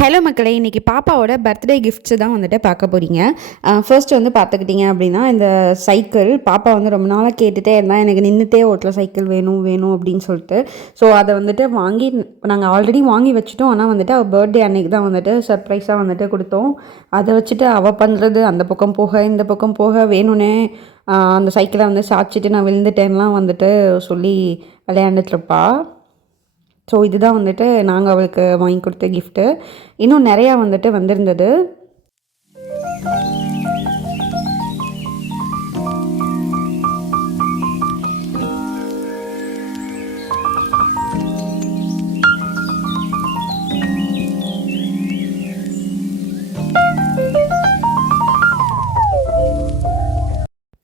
Hello மக்களே, இன்றைக்கி பாப்பாவோட பர்த்டே கிஃப்ட்ஸு தான் வந்துட்டு பார்க்க போகிறீங்க. ஃபர்ஸ்ட் வந்து பார்த்துக்கிட்டிங்க அப்படின்னா, இந்த சைக்கிள் பாப்பா வந்து ரொம்ப நாளாக கேட்டுகிட்டே இருந்தால் எனக்கு நின்றுட்டே ஓட்டுற சைக்கிள் வேணும் வேணும் அப்படின்னு சொல்லிட்டு. ஸோ அதை வந்துட்டு வாங்கி நாங்கள் ஆல்ரெடி வாங்கி வச்சுட்டோம். ஆனால் வந்துட்டு அவள் பர்த்டே அன்னைக்கு தான் வந்துட்டு சர்ப்ரைஸாக வந்துட்டு கொடுத்தோம். அதை வச்சுட்டு அவள் பண்ணுறது அந்த பக்கம் போக இந்த பக்கம் போக வேணும்னே அந்த சைக்கிளை வந்து சாய்ச்சிட்டு நான் விழுந்துட்டேன்லாம் வந்துட்டு சொல்லி விளையாண்டுட்ருப்பா. ஸோ இதுதான் வந்துட்டு நாங்கள் அவளுக்கு வாங்கி கொடுத்த கிஃப்ட்டு. இன்னும் நிறையா வந்துட்டு வந்திருந்தது.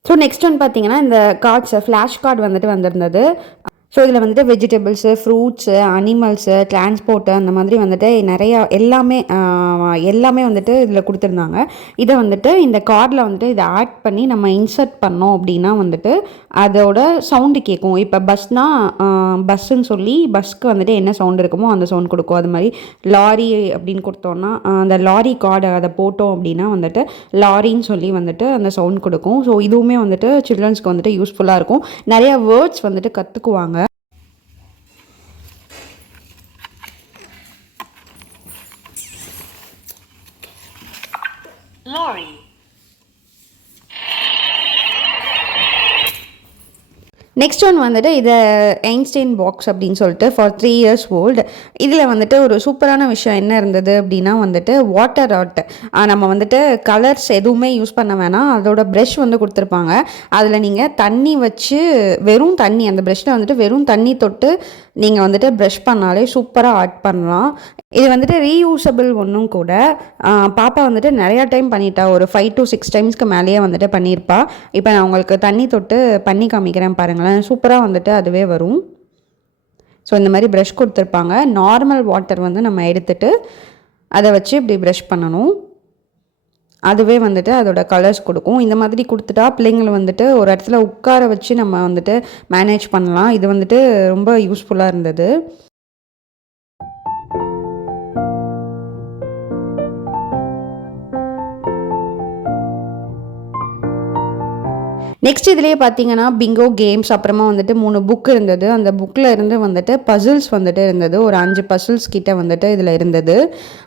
ஸோ நெக்ஸ்ட் ஒன் பார்த்தீங்கன்னா, இந்த கார்ட்ஸு ஃப்ளாஷ் கார்டு வந்துட்டு வந்திருந்தது. ஸோ இதில் வந்துட்டு வெஜிடபிள்ஸு, ஃப்ரூட்ஸு, அனிமல்ஸு, டிரான்ஸ்போர்ட்டு அந்த மாதிரி வந்துட்டு நிறையா எல்லாமே வந்துட்டு இதில் கொடுத்துருந்தாங்க. இதை வந்துட்டு இந்த கார்டில் வந்துட்டு இதை ஆட் பண்ணி நம்ம இன்சர்ட் பண்ணோம் அப்படின்னா வந்துட்டு அதோட சவுண்டு கேட்கும். இப்போ பஸ்ஸுன்னு சொல்லி பஸ்க்கு வந்துட்டு என்ன சவுண்டு இருக்குமோ அந்த சவுண்ட் கொடுக்கும். அது மாதிரி லாரி அப்படின்னு கொடுத்தோன்னா அந்த லாரி கார்டு அதை போட்டோம் அப்படின்னா வந்துட்டு லாரின்னு சொல்லி வந்துட்டு அந்த சவுண்ட் கொடுக்கும். ஸோ இதுவுமே வந்துட்டு சில்ட்ரன்ஸ்க்கு வந்துட்டு யூஸ்ஃபுல்லாக இருக்கும். நிறையா வேர்ட்ஸ் வந்துட்டு கற்றுக்குவாங்க. Lorry. நெக்ஸ்ட் ஒன் வந்துட்டு இதை ஐன்ஸ்டைன் பாக்ஸ் அப்படின்னு சொல்லிட்டு ஃபார் 3 years old. இதில் வந்துட்டு ஒரு சூப்பரான விஷயம் என்ன இருந்தது அப்படின்னா வந்துட்டு வாட்டர் ஆர்ட். நம்ம வந்துட்டு கலர்ஸ் எதுவுமே யூஸ் பண்ண வேணாம். அதோட ப்ரெஷ் வந்து கொடுத்துருப்பாங்க. அதில் நீங்கள் தண்ணி வச்சு வெறும் தண்ணி அந்த ப்ரெஷ்ஷில் வந்துட்டு வெறும் தண்ணி தொட்டு நீங்கள் வந்துட்டு ப்ரஷ் பண்ணாலே சூப்பராக ஆர்ட் பண்ணலாம். இது வந்துட்டு ரீயூசபிள் ஒன்றும் கூட. பாப்பா வந்துட்டு நிறையா டைம் பண்ணிட்டா. ஒரு 5 to 6 டைம்ஸ்க்கு மேலேயே வந்துட்டு பண்ணியிருப்பா. இப்போ நான் உங்களுக்கு தண்ணி தொட்டு பண்ணி காமிக்கிறேன் பாருங்களேன். சூப்பராக வந்துட்டு அதுவே வரும். ஸோ இந்த மாதிரி ப்ரஷ் கொடுத்துருப்பாங்க. நார்மல் வாட்டர் வந்து நம்ம எடுத்துகிட்டு அதை வச்சு இப்படி ப்ரஷ் பண்ணணும். அதுவே வந்துட்டு அதோட கலர்ஸ் கொடுக்கும். இந்த மாதிரி கொடுத்துட்டா பிள்ளைங்களை வந்துட்டு ஒரு இடத்துல உட்கார வச்சு நம்ம வந்துட்டு மேனேஜ் பண்ணலாம். இது வந்துட்டு ரொம்ப யூஸ்ஃபுல்லாக இருந்தது. நெக்ஸ்ட் இதிலேயே பார்த்தீங்கன்னா பிங்கோ கேம்ஸ், அப்புறமா வந்துட்டு 3 புக் இருந்தது. அந்த புக்கில் இருந்து வந்துட்டு பசில்ஸ் வந்துட்டு இருந்தது. ஒரு 5 பசில்ஸ் கிட்ட வந்துட்டு இதில் இருந்தது.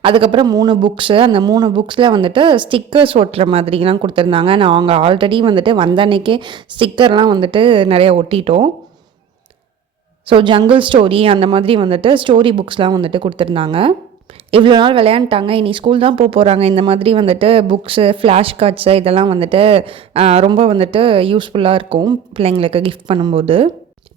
அதுக்கப்புறம் 3 புக்ஸு. அந்த 3 புக்ஸில் வந்துட்டு ஸ்டிக்கர்ஸ் ஒட்டுற மாதிரிலாம் கொடுத்துருந்தாங்க. நாங்கள் ஆல்ரெடி வந்துட்டு வந்த அன்னைக்கே ஸ்டிக்கர்லாம் வந்துட்டு நிறையா ஒட்டிட்டோம். ஸோ ஜங்கிள் ஸ்டோரி அந்த மாதிரி வந்துட்டு ஸ்டோரி புக்ஸ்லாம் வந்துட்டு கொடுத்துருந்தாங்க. இவ்வளோ நாள் விளையாண்டுட்டாங்க, இனி ஸ்கூல் தான் போகிறாங்க. இந்த மாதிரி வந்துட்டு புக்ஸு, ஃப்ளாஷ் கார்ட்ஸு இதெல்லாம் வந்துட்டு ரொம்ப வந்துட்டு யூஸ்ஃபுல்லாக இருக்கும் பிள்ளைங்களுக்கு கிஃப்ட் பண்ணும்போது.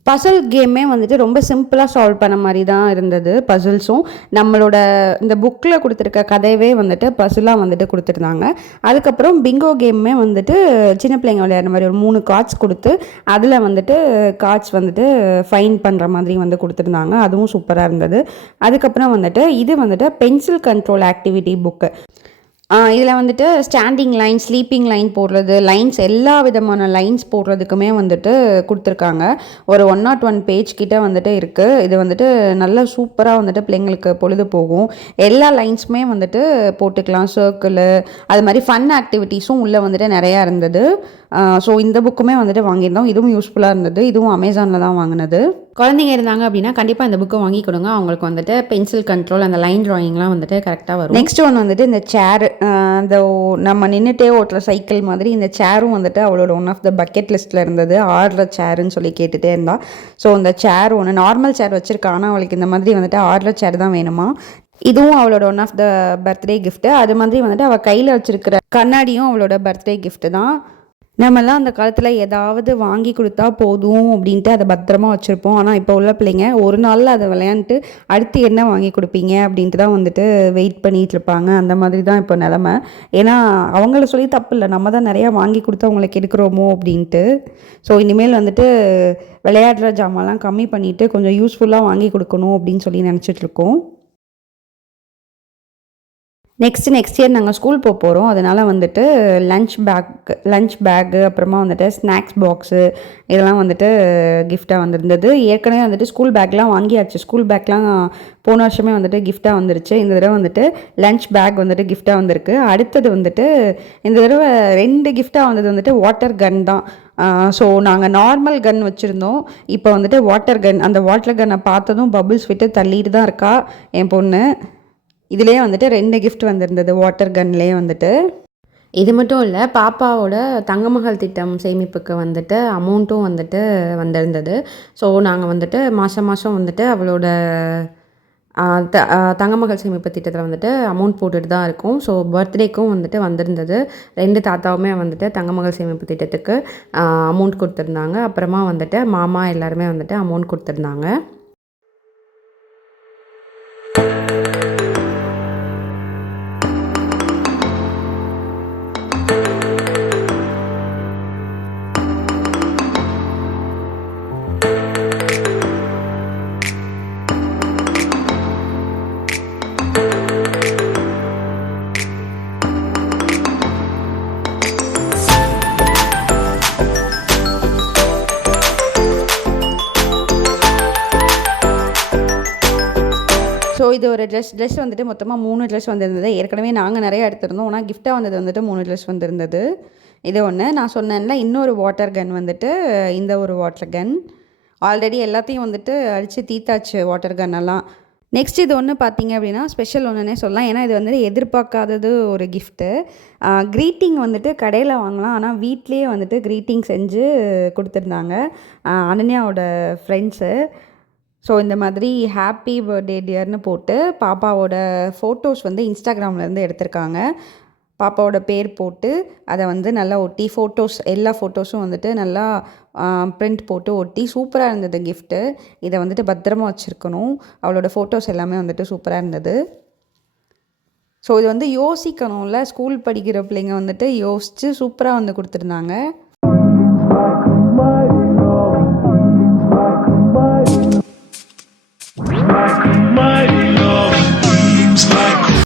பசில் கேமே வந்துட்டு ரொம்ப சிம்பிளாக சால்வ் பண்ண மாதிரி தான் இருந்தது. பசில்ஸும் நம்மளோட இந்த புக்கில் கொடுத்துருக்க கதையவே வந்துட்டு பசிலாக வந்துட்டு கொடுத்துருந்தாங்க. அதுக்கப்புறம் பிங்கோ கேமுமே வந்துட்டு சின்ன பிள்ளைங்க விளையாடுற மாதிரி ஒரு 3 கார்ட்ஸ் கொடுத்து அதில் வந்துட்டு கார்ட்ஸ் வந்துட்டு ஃபைன் பண்ணுற மாதிரி வந்து கொடுத்துருந்தாங்க. அதுவும் சூப்பராக இருந்தது. அதுக்கப்புறம் வந்துட்டு இது வந்துட்டு பென்சில் கண்ட்ரோல் ஆக்டிவிட்டி புக்கு. இதில் வந்துட்டு ஸ்டாண்டிங் லைன், ஸ்லீப்பிங் லைன் போடுறது, லைன்ஸ் எல்லா விதமான லைன்ஸ் போடுறதுக்குமே வந்துட்டு கொடுத்துருக்காங்க. ஒரு 101 பேஜ் கிட்ட வந்துட்டு இருக்குது. இது வந்துட்டு நல்ல சூப்பராக வந்துட்டு பிள்ளைங்களுக்கு பொழுது போகும். எல்லா லைன்ஸுமே வந்துட்டு போட்டுக்கலாம். சர்க்கிள் அது மாதிரி ஃபன் ஆக்டிவிட்டீஸும் உள்ளே வந்துட்டு நிறையா இருந்தது. ஸோ இந்த புக்குமே வந்துட்டு வாங்கியிருந்தோம். இதுவும் யூஸ்ஃபுல்லாக இருந்தது. இதுவும் அமேசானில் தான் வாங்கினது. குழந்தைங்க இருந்தாங்க அப்படின்னா கண்டிப்பாக இந்த புக்கை வாங்கி கொடுங்க. அவங்களுக்கு வந்துட்டு பென்சில் கண்ட்ரோல் அந்த லைன் ட்ராயிங்லாம் வந்துட்டு கரெக்டாக வரும். நெக்ஸ்ட் ஒன் வந்துட்டு இந்த சேர், அந்த நம்ம நின்றுட்டே ஓட்டுற சைக்கிள் மாதிரி இந்த சேரும் வந்துட்டு அவளோட ஒன் ஆஃப் த பக்கெட் லிஸ்ட்டில் இருந்தது. ஆடுற சேருன்னு சொல்லி கேட்டுகிட்டே இருந்தா. ஸோ இந்த சேர் ஒன்று நார்மல் சேர் வச்சுருக்கா. ஆனால் அவளுக்கு இந்த மாதிரி வந்துட்டு ஆடுற சேர் தான் வேணுமா. இதுவும் அவளோட one of the birthday gift. அது மாதிரி வந்துட்டு அவள் கையில் வச்சுருக்கிற கண்ணாடியும் அவளோட பர்த்டே கிஃப்ட்டு தான். நம்மலாம் அந்த காலத்தில் ஏதாவது வாங்கி கொடுத்தா போதும் அப்படின்ட்டு அதை பத்திரமா வச்சுருப்போம். ஆனால் இப்போ உள்ள பிள்ளைங்க ஒரு நாளில் அதை விளையாண்டுட்டு அடுத்து என்ன வாங்கி கொடுப்பீங்க அப்படின்ட்டு தான் வந்துட்டு வெயிட் பண்ணிகிட்டு இருப்பாங்க. அந்த மாதிரி தான் இப்போ நிலமை. ஏன்னா அவங்கள சொல்லி தப்பு இல்லை, நம்ம தான் நிறையா வாங்கி கொடுத்து அவங்களுக்கு எடுக்கிறோமோ அப்படின்ட்டு. ஸோ இனிமேல் வந்துட்டு விளையாடுற ஜாமான்லாம் கம்மி பண்ணிவிட்டு கொஞ்சம் யூஸ்ஃபுல்லாக வாங்கி கொடுக்கணும் அப்படின்னு சொல்லி நினச்சிட்ருக்கோம். நெக்ஸ்ட் இயர் நாங்கள் ஸ்கூல் போகிறோம். அதனால் வந்துட்டு லஞ்ச் பேக்கு அப்புறமா வந்துட்டு ஸ்நாக்ஸ் பாக்ஸு இதெல்லாம் வந்துட்டு கிஃப்ட்டாக வந்திருந்தது. ஏற்கனவே வந்துட்டு ஸ்கூல் பேக்லாம் வாங்கியாச்சு. ஸ்கூல் பேக்லாம் போன வருஷமே வந்துட்டு கிஃப்ட்டாக வந்துருச்சு. இந்த தடவை வந்துட்டு லஞ்ச் பேக் வந்துட்டு கிஃப்ட்டாக வந்திருக்கு. அடுத்தது வந்துட்டு இந்த தடவை 2 கிஃப்ட்டாக வந்தது வந்துட்டு வாட்டர் கன் தான். ஸோ நாங்கள் நார்மல் கன் வச்சுருந்தோம். இப்போ வந்துட்டு வாட்டர் கன். அந்த வாட்டர் கன்னை பார்த்ததும் பபுள்ஸ் விட்டு தள்ளிட்டு தான் இருக்கா என் பொண்ணு. இதுலேயே வந்துட்டு 2 கிஃப்ட் வந்திருந்தது வாட்டர் கன்லேயே வந்துட்டு. இது மட்டும் இல்லை, பாப்பாவோட தங்கமகள் திட்டம் சேமிப்புக்கு வந்துட்டு அமௌண்ட்டும் வந்துட்டு வந்திருந்தது. ஸோ நாங்கள் வந்துட்டு மாதம் வந்துட்டு அவளோட தங்கமகள் சேமிப்பு திட்டத்தில் வந்துட்டு அமௌண்ட் போட்டுட்டு தான் இருக்கோம். ஸோ பர்த்டேக்கும் வந்துட்டு வந்திருந்தது. 2 தாத்தாவுமே வந்துட்டு தங்கமகள் சேமிப்பு திட்டத்துக்கு அமௌண்ட் கொடுத்துருந்தாங்க. அப்புறமா வந்துட்டு மாமா எல்லாருமே வந்துட்டு அமௌண்ட் கொடுத்துருந்தாங்க. ஸோ இது ஒரு ட்ரெஸ் வந்துட்டு மொத்தமாக 3 ட்ரெஸ் வந்திருந்தது. ஏற்கனவே நாங்கள் நிறையா எடுத்திருந்தோம். ஆனால் கிஃப்ட்டாக வந்தது வந்துட்டு 3 ட்ரெஸ் வந்திருந்தது. இது ஒன்று. நான் சொன்னேன்ல இன்னொரு வாட்டர் கன் வந்துட்டு இந்த ஒரு வாட்டர் கன். ஆல்ரெடி எல்லாத்தையும் வந்துட்டு அடித்து தீத்தாச்சு வாட்டர் கன்னெல்லாம். நெக்ஸ்ட் இது ஒன்று பார்த்தீங்க அப்படின்னா ஸ்பெஷல் ஒன்றுனே சொல்லலாம். ஏன்னா இது வந்துட்டு எதிர்பார்க்காதது ஒரு கிஃப்ட்டு. க்ரீட்டிங் வந்துட்டு கடையில் வாங்கலாம். ஆனால் வீட்லேயே வந்துட்டு க்ரீட்டிங் செஞ்சு கொடுத்துருந்தாங்க அனன்யாவோட ஃப்ரெண்ட்ஸு. ஸோ இந்த மாதிரி ஹாப்பி பர்த்டே டியர்னு போட்டு பாப்பாவோட ஃபோட்டோஸ் வந்து இன்ஸ்டாகிராம்லேருந்து எடுத்திருக்காங்க. பாப்பாவோட பேர் போட்டு அதை வந்து நல்லா ஒட்டி எல்லா ஃபோட்டோஸும் வந்துட்டு நல்லா பிரிண்ட் போட்டு ஒட்டி சூப்பராக இருந்தது கிஃப்ட்டு. இதை வந்துட்டு பத்திரமா வச்சுருக்கணும். அவளோட ஃபோட்டோஸ் எல்லாமே வந்துட்டு சூப்பராக இருந்தது. ஸோ இது வந்து யோசிக்கணும்ல, ஸ்கூல் படிக்கிற பிள்ளைங்க வந்துட்டு யோசித்து சூப்பராக வந்து கொடுத்துருந்தாங்க.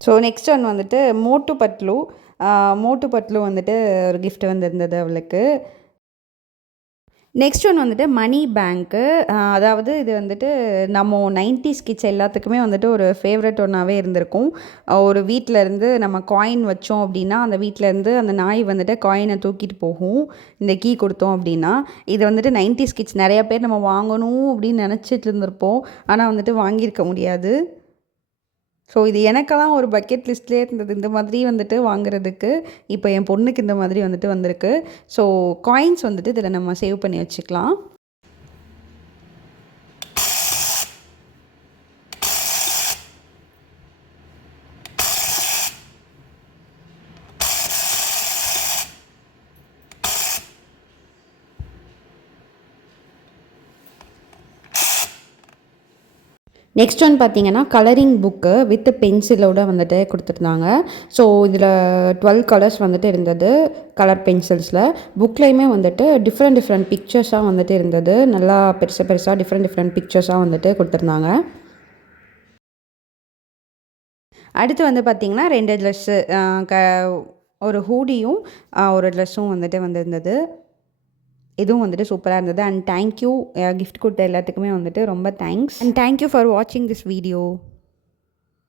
ஸோ நெக்ஸ்ட் ஒன் வந்துட்டு மோட்டு பட்லு வந்துட்டு ஒரு கிஃப்ட் வந்திருந்தது அவளுக்கு. நெக்ஸ்ட் ஒன் வந்துட்டு மணி பேங்க்கு. அதாவது இது வந்துட்டு நம்ம 90s கிட்ஸ் எல்லாத்துக்குமே வந்துட்டு ஒரு ஃபேவரட் ஒன்றாவே இருந்திருக்கும். ஒரு வீட்டிலேருந்து நம்ம காயின் வச்சோம் அப்படின்னா அந்த வீட்டிலேருந்து அந்த நாய் வந்துட்டு காயினை தூக்கிட்டு போகும் இந்த கீ கொடுத்தோம் அப்படின்னா. இது வந்துட்டு 90s கிட்ஸ் நிறையா பேர் நம்ம வாங்கணும் அப்படின்னு நினச்சிட்டு இருந்திருப்போம். ஆனால் வந்துட்டு வாங்கியிருக்க முடியாது. ஸோ இது எனக்கெல்லாம் ஒரு பக்கெட் லிஸ்ட்லேயே இருந்தது இந்த மாதிரி வந்துட்டு வாங்குறதுக்கு. இப்போ என் பொண்ணுக்கு இந்த மாதிரி வந்துட்டு வந்திருக்கு. ஸோ காயின்ஸ் வந்துட்டு இதில் நம்ம சேவ் பண்ணி வச்சுக்கலாம். நெக்ஸ்ட் ஒன் பார்த்தீங்கன்னா கலரிங் புக்கு வித் பென்சிலோடு வந்துட்டு கொடுத்துருந்தாங்க. ஸோ இதில் 12 கலர்ஸ் வந்துட்டு இருந்தது கலர் பென்சில்ஸில். புக்லேயுமே வந்துட்டு டிஃப்ரெண்ட் பிக்சர்ஸாக வந்துட்டு இருந்தது. நல்லா பெருசாக டிஃப்ரெண்ட் பிக்சர்ஸாக வந்துட்டு கொடுத்துருந்தாங்க. அடுத்து வந்து பார்த்திங்கன்னா 2 ட்ரெஸ்ஸு, ஒரு ஹூடியும் ஒரு ட்ரெஸ்ஸும் வந்துட்டு வந்திருந்தது. இதுவும் வந்துட்டு சூப்பராக இருந்தது. அண்ட் தேங்க்யூ கிஃப்ட் கொடுத்த எல்லாத்துக்குமே வந்துட்டு ரொம்ப தேங்க்ஸ். அண்ட் தேங்க்யூ ஃபார் வாட்சிங் திஸ் வீடியோ.